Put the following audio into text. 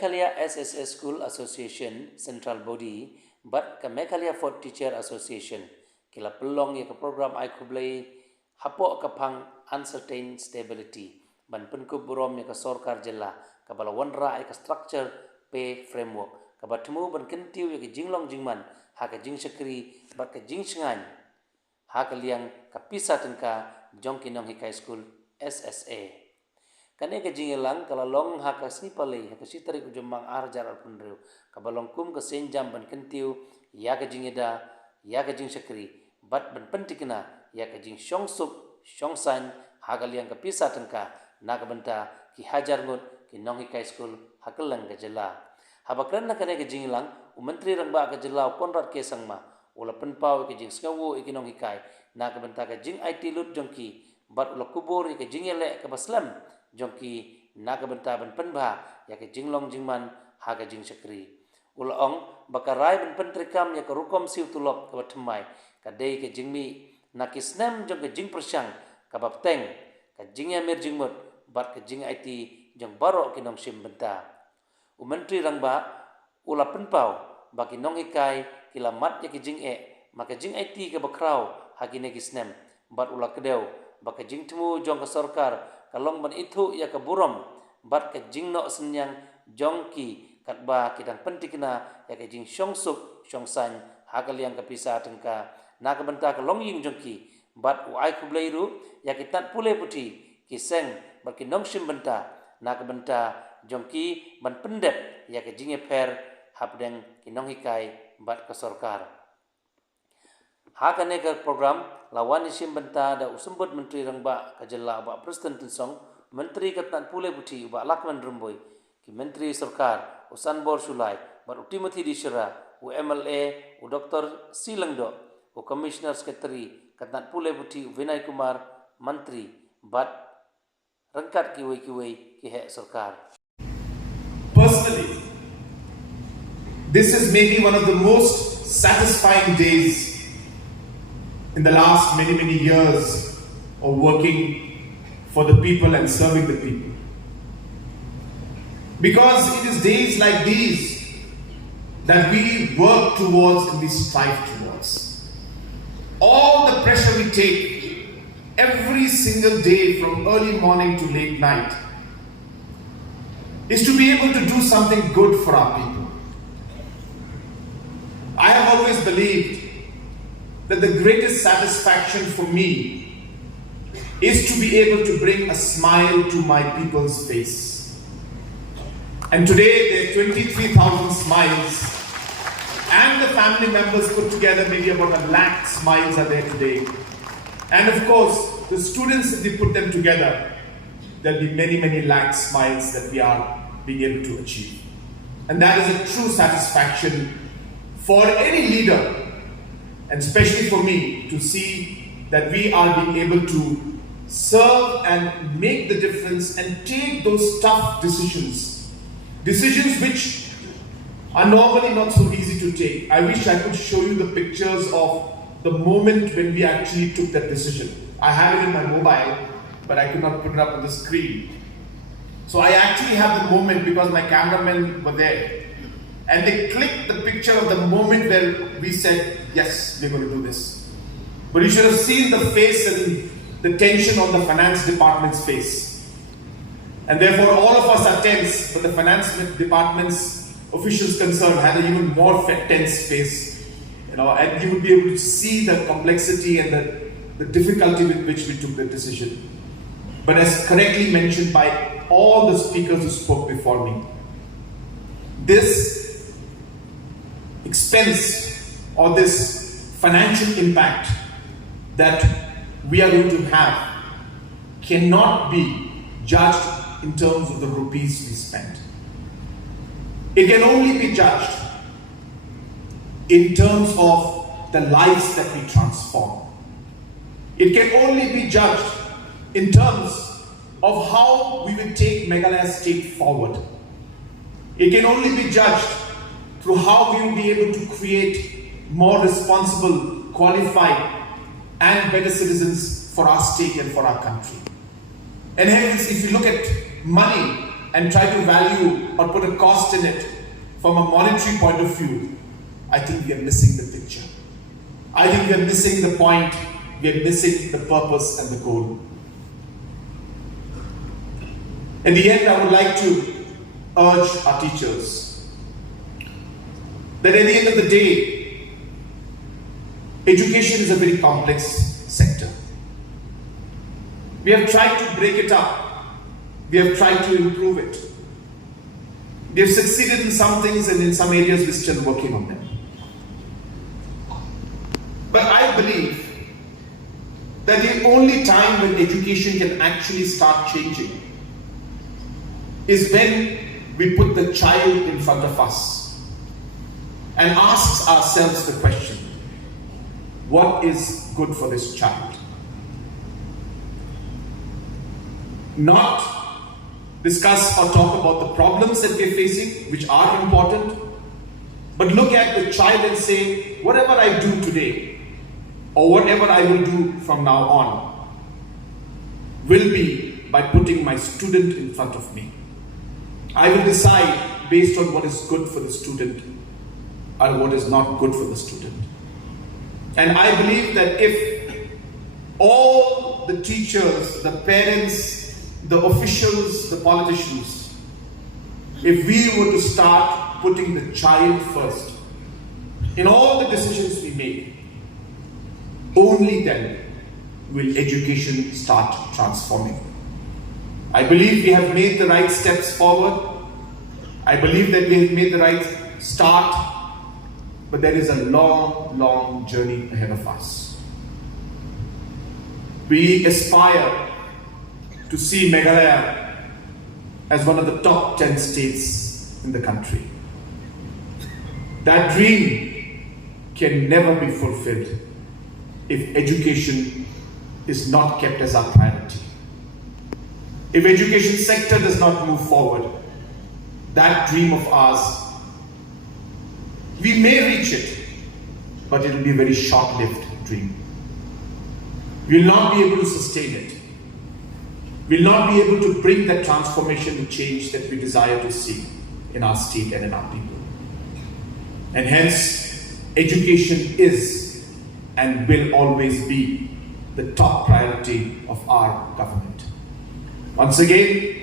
Meghalaya SSS School Association Central Body but ka Meghalaya Fourth Teacher Association kila pelong ya ka program ai kublai hapo ka phang uncertain stability ban penku Burom ya ka Sorkar Jylla ka bala wanra ai ka structure pay framework ka batmu ban kentiu ya ka jinglong jingman ha ka jing sakri bat ka jing sengan ha ka liang ka pisa tengka Jong Nonghikai School SSA kane ka jingelang kala long ha ka sipale ha ka sitari ku jomang arjar alpunreu ka balong kum ka senjam ban kentiu ya ka jingeda ya ka jing sakri bat ban pentikna ya ka jing syongsuk syongsan ha ka liang ka pisa tengka na ka benta ki hajar ngut ki Nonghikai School ha ka lang ka Jylla ha bakran na kane ka jingelang menteri rangba ka Jylla konrad ke sangma ula penpau ka jing skawu ki Nonghikai na ka benta ka jing IT lut jongki bat ula kubur ka jingele ka baslam jongki naga benta ban penba ya ke jinglong jingman ha ka jing sakri ulong bakarai ban pentrikam ya ka rukom siu tulok ka bathmai ka dei ke jingmi nakisnam jong ka jing persang ka bapteng ka jingya mir jingmut bat ka jing IT jong baro ki nong sim benta menteri rangba ula penpau baki Nonghikai kila mat ya ke jing maka jing IT ka bakrau ha ki nekisnam bat ula kedeu baka jing temu jong ka Sorkar kalong ban itu ya ka Burom bat ka jingno senyang jongki katba kidang pentikna ya ka jing syongsuk syongsan hakal yang ka pisa tengka na ka benta ka longying jongki bat uai ku blairu ya ki tat pule puti ki seng bat ki nongsim benta na ka benta jongki ban pendep ya ka jinge per habdeng ki Nonghikai bat ka Sorkar Haka negar program lawan isim benta da usumbut menteri rangba ka Jylla ba Presiden Tinsong menteri katan pule buti ba Lakman Rumboy ki menteri Sorkar usan bor sulai bar Timothy Dishra u MLA u Dr. Silangdo u Commissioner Secretary katan pule buti Vinay Kumar menteri bat rangkat kiwai ki he Sorkar. Personally, this is maybe one of the most satisfying days in the last many years of working for the people and serving the people. Because it is days like these that we work towards and we strive towards. All the pressure we take every single day from early morning to late night is to be able to do something good for our people. I have always believed that the greatest satisfaction for me is to be able to bring a smile to my people's face. And today there are 23,000 smiles and the family members put together maybe about 1 lakh smiles are there today. And of course, the students, if we put them together, there'll be many lakh smiles that we are being able to achieve. And that is a true satisfaction for any leader, and especially for me, to see that we are being able to serve and make the difference and take those tough decisions. Decisions which are normally not so easy to take. I wish I could show you the pictures of the moment when we actually took that decision. I have it in my mobile, but I could not put it up on the screen. So I actually have the moment because my cameramen were there. And they clicked the picture of the moment where we said, yes, we're going to do this. But you should have seen the face and the tension on the finance department's face. And therefore all of us are tense, but the finance department's officials concerned had an even more tense face. And you would be able to see the complexity and the difficulty with which we took the decision. But as correctly mentioned by all the speakers who spoke before me, this expense or this financial impact that we are going to have cannot be judged in terms of the rupees we spend. It can only be judged in terms of the lives that we transform. It can only be judged in terms of how we will take Meghalaya State forward. It can only be judged through how we will be able to create more responsible, qualified, and better citizens for our state and for our country. And hence, if you look at money, and try to value or put a cost in it from a monetary point of view, I think we are missing the picture. I think we are missing the point, we are missing the purpose and the goal. In the end, I would like to urge our teachers that at the end of the day, education is a very complex sector. We have tried to break it up. We have tried to improve it. We have succeeded in some things, and in some areas we're still working on them. But I believe that the only time when education can actually start changing is when we put the child in front of us and ask ourselves the question, what is good for this child? Not discuss or talk about the problems that we're facing, which are important, but look at the child and say, whatever I do today, or whatever I will do from now on, will be by putting my student in front of me. I will decide based on what is good for the student and what is not good for the student. And I believe that if all the teachers, the parents, the officials, the politicians, if we were to start putting the child first in all the decisions we make, only then will education start transforming. I believe we have made the right steps forward. I believe that we have made the right start, but there is a long, long journey ahead of us. We aspire to see Meghalaya as one of the top 10 states in the country. That dream can never be fulfilled if education is not kept as our priority. If education sector does not move forward, that dream of ours, we may reach it, but it will be a very short-lived dream. We will not be able to sustain it. We will not be able to bring that transformation and change that we desire to see in our state and in our people. And hence, education is and will always be the top priority of our government. Once again,